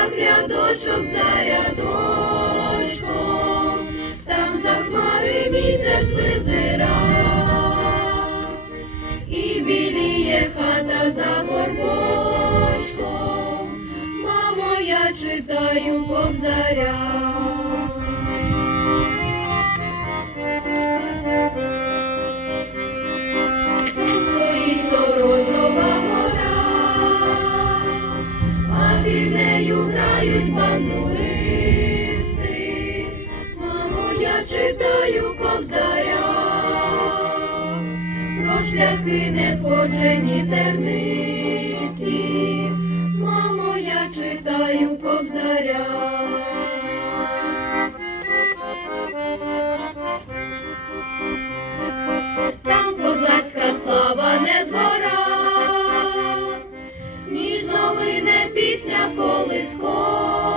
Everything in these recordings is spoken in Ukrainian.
так рядочок за рядочком, там за хмари місяць визира, і біліє хата за горбочком. Мамо, я читаю Кобзаря. Під нею грають бандуристи. Мамо, я читаю Кобзаря, про шляхи несходжені тернисті. Мамо, я читаю Кобзаря. Там козацька слава не згора, ніжно лине пісня колискова,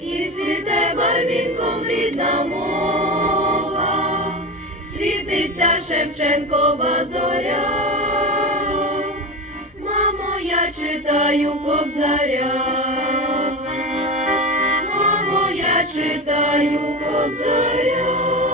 і цвіте барвінком рідна мова, світиться Шевченкова зоря. Мамо, я читаю Кобзаря. Мамо, я читаю Кобзаря.